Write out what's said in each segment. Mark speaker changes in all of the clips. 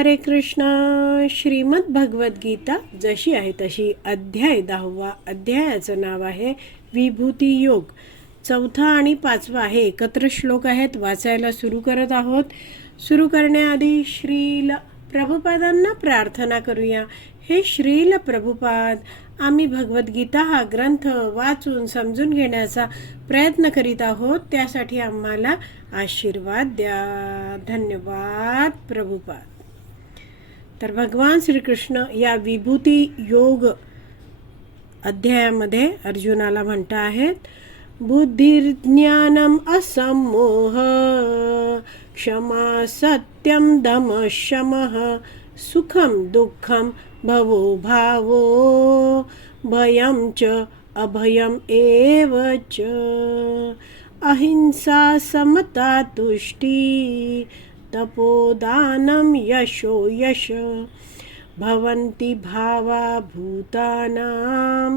Speaker 1: हरे कृष्ण श्रीमद भगवद्गीता जशी आहे तशी अध्याय दहावा अध्यायाचं नाव आहे विभूती योग. चौथा आणि पाचवा हे एकत्र श्लोक आहेत वाचायला सुरू करत आहोत. सुरू करण्याआधी श्रील प्रभुपादांना प्रार्थना करूया. हे श्रील प्रभुपाद आम्ही भगवद्गीता हा ग्रंथ वाचून समजून घेण्याचा प्रयत्न करीत आहोत. त्यासाठी आम्हाला आशीर्वाद द्या. धन्यवाद प्रभुपाद. तर भगवान श्रीकृष्ण या विभूती योग अध्यायामध्ये अर्जुनाला म्हणत आहेत बुद्धिर्ज्ञानम असमोह क्षमा सत्यम दम शमः सुखम दुःखम भवो भावो भयं च अभयम एव च। अहिंसा समता तुष्टी तपोदानं यशो यश। भवन्ति भावा भूतानां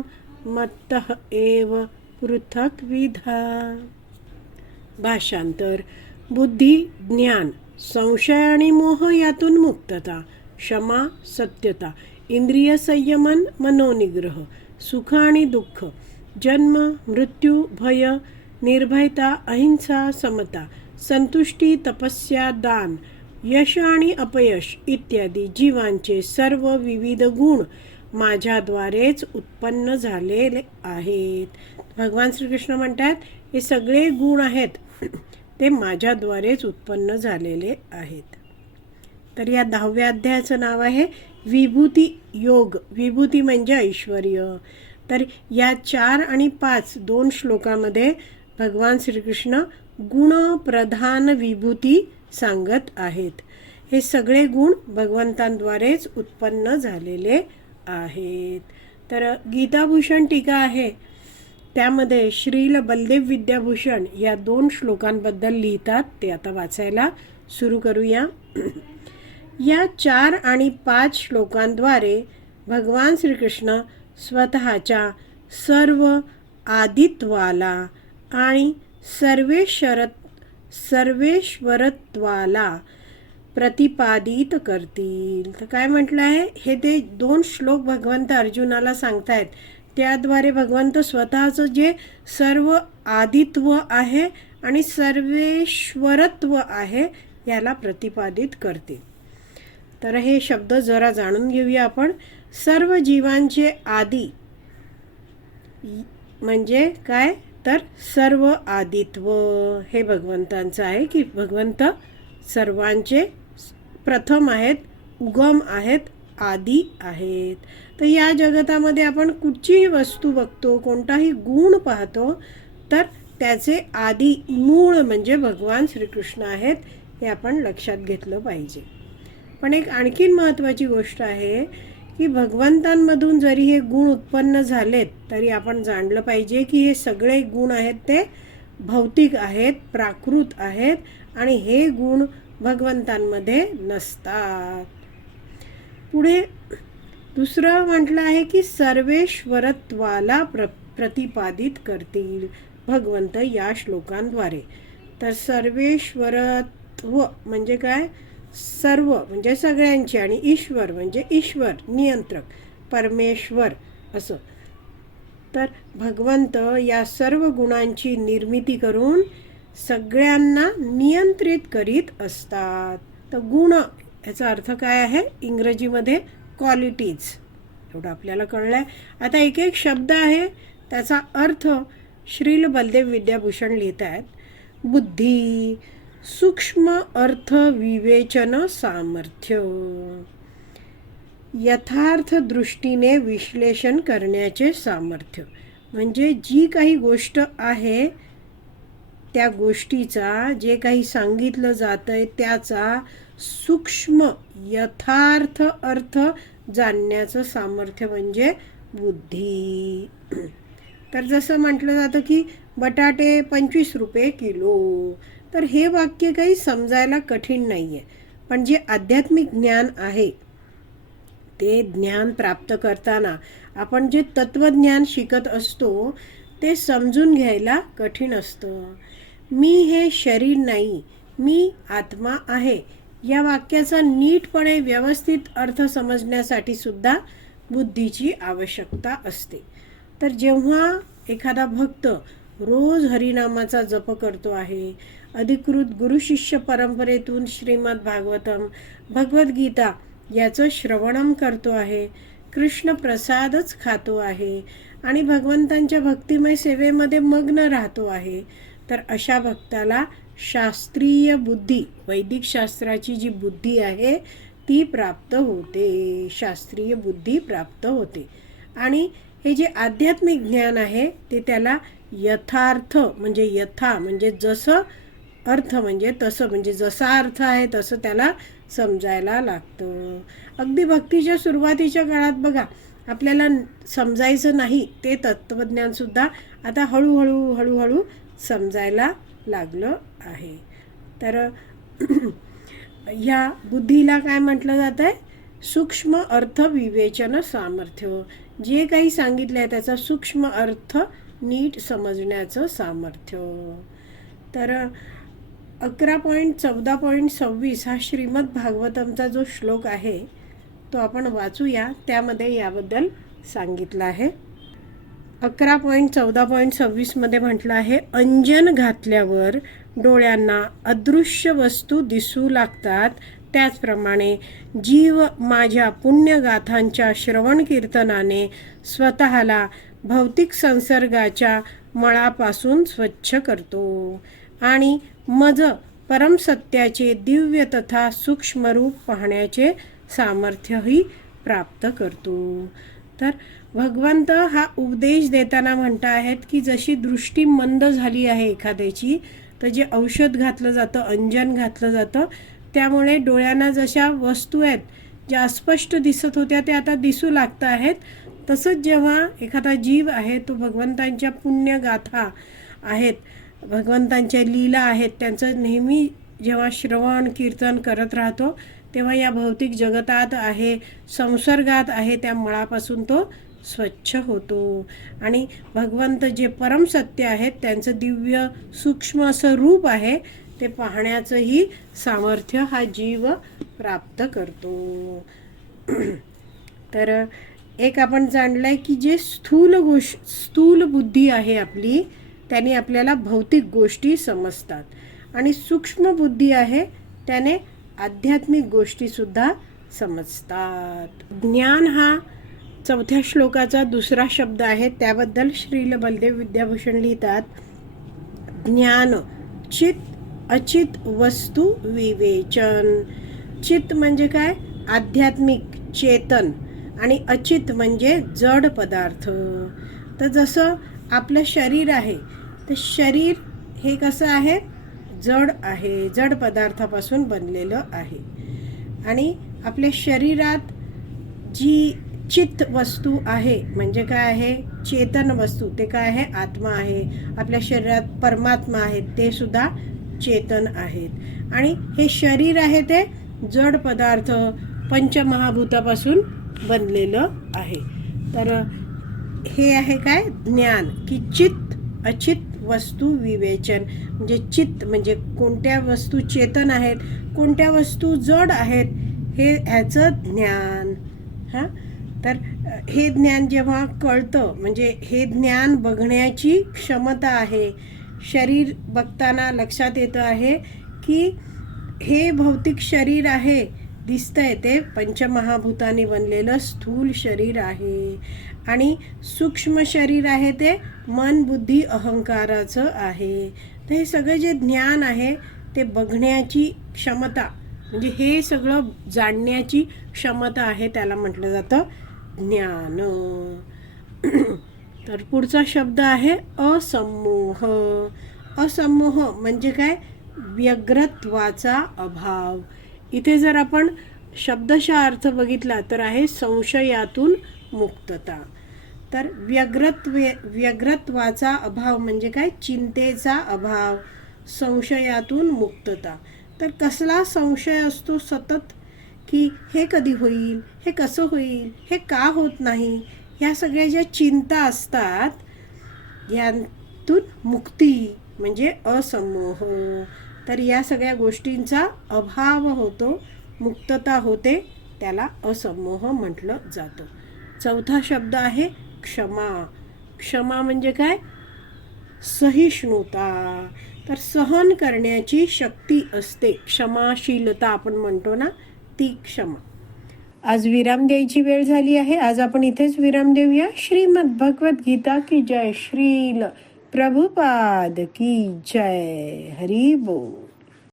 Speaker 1: मत्तः एव पृथक्विधा भाषांतर बुद्धी ज्ञान संशय आणि मोह यातून मुक्तता क्षमा सत्यता इंद्रिय संयमन मनोनिग्रह सुख आणि दुःख जन्म मृत्यू भय निर्भयता अहिंसा समता संतुष्टी तपस्या दान यश आणि अपयश इत्यादी जीवांचे सर्व विविध गुण माझ्याद्वारेच उत्पन्न झालेले आहेत. भगवान श्रीकृष्ण म्हणतात हे सगळे गुण आहेत ते माझ्याद्वारेच उत्पन्न झालेले आहेत. तर या दहाव्या अध्यायाचं नाव आहे विभूती योग. विभूती म्हणजे ऐश्वर तर या चार आणि पाच दोन श्लोकामध्ये भगवान श्रीकृष्ण गुणप्रधान विभूती सांगत आहेत. हे सगळे गुण भगवंतांद्वारेच उत्पन्न झालेले आहेत. तर गीताभूषण टीका आहे. त्यामध्ये श्रील बलदेव विद्याभूषण या दोन श्लोकांबद्दल लिहितात ते आता वाचायला सुरू करूया. या चार आणि पाच श्लोकांद्वारे भगवान श्रीकृष्ण स्वतःच्या सर्व आदित्वाला आणि सर्वेश्वरत सर्वेश्वरत्वाला प्रतिपादित करतील. तर काय म्हटलं आहे हे ते दोन श्लोक भगवंत अर्जुनाला सांगतायत. त्याद्वारे भगवंत स्वतःचं जे सर्व आदित्व आहे आणि सर्वेश्वरत्व आहे याला प्रतिपादित करतील. तर हे शब्द जरा जाणून घेऊया आपण. सर्व जीवांचे आदी म्हणजे काय? तर सर्व आदित्व हे भगवंतांचं आहे की भगवंत सर्वांचे प्रथम आहेत उगम आहेत आदी आहेत. तर या जगतामध्ये आपण कुठचीही वस्तू बघतो कोणताही गुण पाहतो तर त्याचे आदी मूळ म्हणजे भगवान श्रीकृष्ण आहेत हे आपण लक्षात घेतलं पाहिजे. पण एक आणखीन महत्त्वाची गोष्ट आहे की भगवंतांमधून जरी हे गुण उत्पन्न झालेत तरी आपण जाणलं पाहिजे की हे सगळे गुण आहेत ते भौतिक आहेत प्राकृत आहेत आणि हे गुण भगवंतांमध्ये नसतात. पुढे दुसरं म्हटलं आहे की सर्वेश्वरत्वाला प्र प्रतिपादित करतील भगवंत या श्लोकांद्वारे. तर सर्वेश्वरत्व म्हणजे काय? सर्व म्हणजे सगळ्यांचे आणि ईश्वर म्हणजे ईश्वर नियंत्रक परमेश्वर असं. तर भगवंत या सर्व गुणांची निर्मिती करून सगळ्यांना नियंत्रित करीत असतात. तर गुण याचा अर्थ काय आहे? इंग्रजीमध्ये क्वालिटीज एवढं आपल्याला कळलं आहे आता एक एक शब्द आहे. त्याचा अर्थ श्रील बलदेव विद्याभूषण लिहित आहेत बुद्धी सूक्ष्म अर्थ विवेचन सामर्थ्य. यथार्थ दृष्टीने विश्लेषण करण्याचे सामर्थ्य. म्हणजे जी काही गोष्ट आहे त्या गोष्टीचा जे काही सांगितलं जातं आहे त्याचा सूक्ष्म यथार्थ अर्थ जाणण्याचं सामर्थ्य म्हणजे बुद्धी. तर जसं म्हटलं जातं की बटाटे पंचवीस रुपये किलो तर हे वाक्य काही समजायला कठीण नाही आहे पण जे आध्यात्मिक ज्ञान आहे ते ज्ञान प्राप्त करताना आपण जे तत्त्वज्ञान शिकत असतो ते समजून घ्यायला कठीण असतं. मी हे शरीर नाही मी आत्मा आहे या वाक्याचा नीटपणे व्यवस्थित अर्थ समजण्यासाठी सुद्धा बुद्धीची आवश्यकता असते. तर जेव्हा एखादा भक्त रोज हरिनामाचा जप करतो आहे अधिकृत गुरुशिष्य परंपरेतून श्रीमद भागवतम भगवद्गीता याचं श्रवणम करतो आहे. कृष्ण प्रसादच खातो आहे आणि भगवंतांच्या भक्तिमय सेवेमध्ये मग्न राहतो आहे. तर अशा भक्ताला शास्त्रीय बुद्धी वैदिक शास्त्राची जी बुद्धी आहे ती प्राप्त होते. शास्त्रीय बुद्धी प्राप्त होते. आणि हे जे आध्यात्मिक ज्ञान आहे ते त्याला यथार्थ म्हणजे यथा म्हणजे जसं अर्थ म्हणजे तसं म्हणजे जसा अर्थ आहे तसं त्याला समजायला लागतं. अगदी भक्तीच्या सुरुवातीच्या काळात बघा आपल्याला समजायचं नाही ते तत्त्वज्ञानसुद्धा आता हळूहळू हळूहळू समजायला लागलं आहे. तर ह्या बुद्धीला काय म्हटलं जातं आहे? सूक्ष्म अर्थ विवेचन सामर्थ्य. जे काही सांगितलं आहे त्याचा सूक्ष्म अर्थ नीट समजण्याचं सामर्थ्य. तर अकरा पॉईंट चौदा पॉईंट सव्वीस हा श्रीमद भागवतमचा जो श्लोक आहे तो आपण वाचूया. त्यामध्ये याबद्दल सांगितलं आहे. अकरा पॉईंट चौदा पॉईंट सव्वीसमध्ये म्हटलं आहे अंजन घातल्यावर डोळ्यांना अदृश्य वस्तू दिसू लागतात. त्याचप्रमाणे जीव माझ्या पुण्यगाथांच्या श्रवण कीर्तनाने स्वतःला भौतिक संसर्गाच्या मळापासून स्वच्छ करतो. आणि मज परमसत्याचे दिव्य तथा सूक्ष्म रूप पाहण्याचे सामर्थ्यही प्राप्त करतो. तर भगवंत हा उपदेश देताना म्हणता आहेत की जशी दृष्टी मंद झाली आहे एखाद्याची तर जे औषध घातलं जातं अंजन घातलं जातं. त्यामुळे डोळ्यांना जशा वस्तू आहेत ज्या अस्पष्ट दिसत होत्या त्या आता दिसू लागत आहेत. तसंच जेव्हा एखादा जीव आहे तो भगवंतांच्या पुण्यगाथा आहेत भगवंतांच्या लीला आहेत त्यांचं नेहमी जेव्हा श्रवण कीर्तन करत राहतो तेव्हा या भौतिक जगतात आहे संसर्गात आहे त्या मळापासून तो स्वच्छ होतो. आणि भगवंत जे परमसत्य आहेत त्यांचं दिव्य सूक्ष्म असं रूप आहे ते पाहण्याचंही सामर्थ्य हा जीव प्राप्त करतो. तर एक आपण जाणलं आहे की जे स्थूल गोष् स्थूल बुद्धी आहे आपली त्याने आपल्याला भौतिक गोष्टी समजतात. आणि सूक्ष्म बुद्धी आहे त्याने आध्यात्मिक गोष्टीसुद्धा समजतात. ज्ञान हा चौथ्या श्लोकाचा दुसरा शब्द आहे त्याबद्दल श्रील बलदेव विद्याभूषण लिहितात ज्ञान चित अचित वस्तू विवेचन. चित म्हणजे काय? आध्यात्मिक चेतन. आणि अचित म्हणजे जड पदार्थ. तर जसं आपलं शरीर आहे. तर शरीर हे कसं आहे? जड आहे. जड पदार्थापासून बनलेलं आहे. आणि आपल्या शरीरात जी चित्त वस्तू आहे म्हणजे काय आहे? चेतन वस्तू. ते काय आहे? आत्मा आहे. आपल्या शरीरात परमात्मा आहेत. ते सुद्धा चेतन आहेत. आणि हे शरीर आहे ते जड पदार्थ पंचमहाभूतापासून बनलेलं आहे. तर हे आहे काय? ज्ञान. की चित्त अचित वस्तू विवेचन. म्हणजे चित्त म्हणजे कोणत्या वस्तू चेतन आहेत कोणत्या वस्तू जड आहेत हे ह्याचं ज्ञान. हां? तर हे ज्ञान जेव्हा कळतं म्हणजे हे ज्ञान बघण्याची क्षमता आहे. शरीर बघताना लक्षात येतं आहे की हे भौतिक शरीर आहे दिसतंय ते पंचमहाभूताने बनलेलं स्थूल शरीर आहे. आणि सूक्ष्म शरीर आहे ते मन बुद्धी अहंकाराचं आहे. तर हे सगळं जे ज्ञान आहे ते बघण्याची क्षमता म्हणजे हे सगळं जाणण्याची क्षमता आहे त्याला म्हटलं जातं ज्ञान. तर पुढचा शब्द आहे असमोह असमोह म्हणजे काय? व्यग्रत्वाचा अभाव. इथे जर आपण शब्दशः अर्थ बघितला तर आहे संशयातून मुक्तता. तर व्यग्रत्वे व्यग्रत्वाचा अभाव म्हणजे काय? चिंतेचा अभाव संशयातून मुक्तता. तर कसला संशय असतो सतत? की हे कधी होईल? हे कसं होईल? हे का होत नाही? ह्या सगळ्या ज्या चिंता असतात यातून मुक्ती म्हणजे असमोह. तर या सगळ्या गोष्टींचा अभाव होतो मुक्तता होते त्याला असमोह म्हटलं जातं. चौथा शब्द आहे क्षमा. क्षमा म्हणजे काय? सहिष्णुता. तर सहन करण्याची शक्ती असते. क्षमाशीलता आपण म्हणतो ना ती क्षमा. आज विराम द्यायची वेळ झाली आहे. आज आपण इथेच विराम देऊया. श्रीमद भगवत गीता की जय. श्रील प्रभुपाद की जय. हरी बोल.